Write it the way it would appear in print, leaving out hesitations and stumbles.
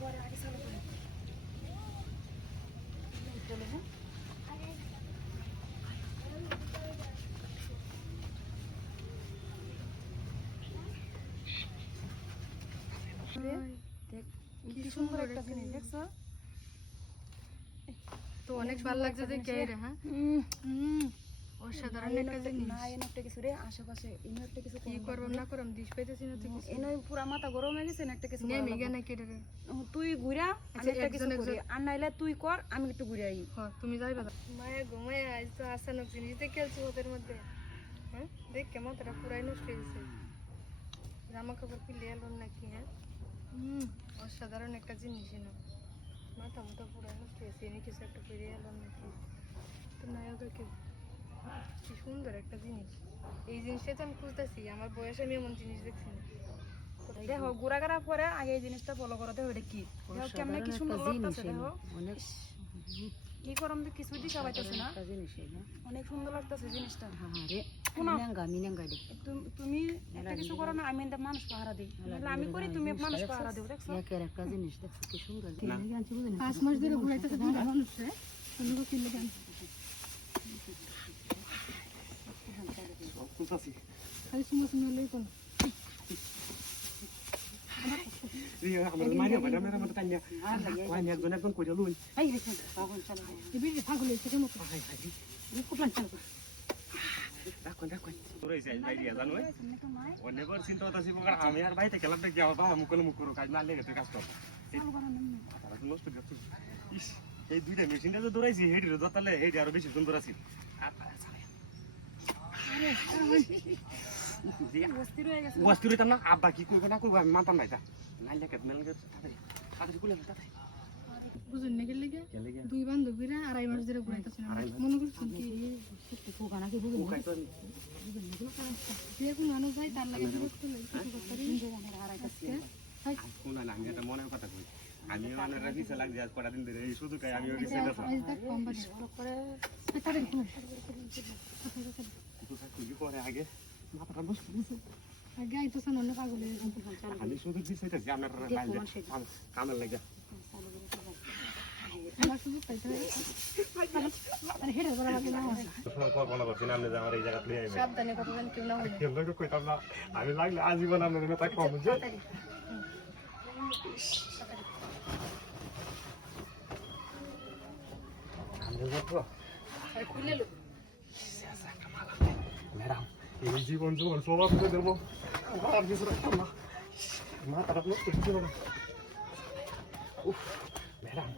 পরে আগে চালু করে চলো। হ্যাঁ দেখ কি সুন্দর একটা জিনিস দেখছো তো অনেক ভালো লাগছে দেখে রে। হ্যাঁ অসাধারণ একটা জিনিস। না এনে একটা কিছু রে আশেপাশে এনে একটা কিছু কি করব না করম দিশ পাইতেছি না। তুই এনে পুরা মাথা গরম হয়ে গেছে না একটা কিছু নেমে গেনা কেটে রে। তুই ঘুরা আমি একটা কিছু করি আর নাইলে তুই কর আমি একটু ঘুরে আই। হ্যাঁ তুমি যাইবা মায়া ঘুমায় আজ তো আসানক জিনিস দেখে খেলছি ওদের মধ্যে। হ্যাঁ দেখ কেমন তারা পুরাই নষ্ট হয়েছে। জামা কাপড় খুলে এলো নাকি? হ্যাঁ অসাধারণ একটা জিনিস এনে মাথা মাথা পুরাই নষ্ট হয়েছে। এনে কিছু একটা করে এলো নাকি? তো নায়ককে কি সুন্দর একটা জিনিস। এই জিনিসটা তো আমি খুঁজতেছি। আমার বয়সে আমি এমন জিনিস দেখছি না। দেখো ঘুরা ঘুরা পরে আগে এই জিনিসটা ফলো করতে হবে। এটা কি দেখো কেমন কি সুন্দর লাগতেছে। দেখো কি করম তো কিছু দিশা পাইতেছে না। অনেক সুন্দর লাগতেছে জিনিসটা। তুমি একটা কিছু করো না আমি একটা মানুষ পাহারা দিই। আমি করি তুমি মানুষ পাহারা দিও। দেখছো একটা জিনিস দেখছো কি সুন্দর 5 মাস ধরে ঘুরাইতেছে মানুষে তুমি কি লাগেন খালি সুমো সুমো লই কোন রিয়া আমার মারিয়া বাড়া মেরা মত কান্না ওই একজন একজন কইরা লই এই রে পাগল চালা দিবি পাগল হইছে কেমন হাই হাই খুব চালা রাখুন রাখুন তোরে যাই আইডিয়া জানো অনেক বার চিন্তা করতেছি বকার আমি আর বাইতে খেলা দেখি আমার বাবা মুখ মুখ করো কাজ না লেগে তো কাজ করব তারা তো নষ্ট করতে ইস এই দুইটা মেশিনটা তো দৌড়াইছি হেডির দতালে হেডি আরো বেশি সুন্দর আছে আর বস্তি রইতাম না আব্বা কি করবো না করবো আমি মানতাম না এটা নাইলে কেটে নাইলে তাড়াতাড়ি খুলে তাড়াতাড়ি বুঝুন না গেলে 2 বান্ধবীরা 2.5 মাস ধরে ঘুরাইতেছে না মনে করছেন কি পোকা নাকি বুঝুন যে কোন মানুষ যায় তার লাগে বিরক্ত লাগে কোন না আমি এটা মনের কথা কই আমি অনেক রাখিছে লাগছে আজ কটা দিন ধরে এই শুধু কাই আমি ওকে সেটা করে তারে খুলি পরে আগে মাথাটা নষ্ট হয়েছে আগে আইতো সান অনেক পাগল হয়ে আমি শুধু দিছি এটা জানার কামের লাগে আমার শুধু পাইতে আরে হেরে বড় লাগে না কল্পনা করছি না আপনি যে আমার এই জায়গা তুলে আইবেন সাবধানে কতজন কেউ না হয় কেন কইতাম না আমি লাগলে আজীবন আপনাদের না তাই কম যে আমি যাবো আর খুলে লো ম্যাডাম এই জীবন জীবন সবাই করে দেবো আর কিছু রাখতাম না মাথাটা নষ্ট হচ্ছে ম্যাডাম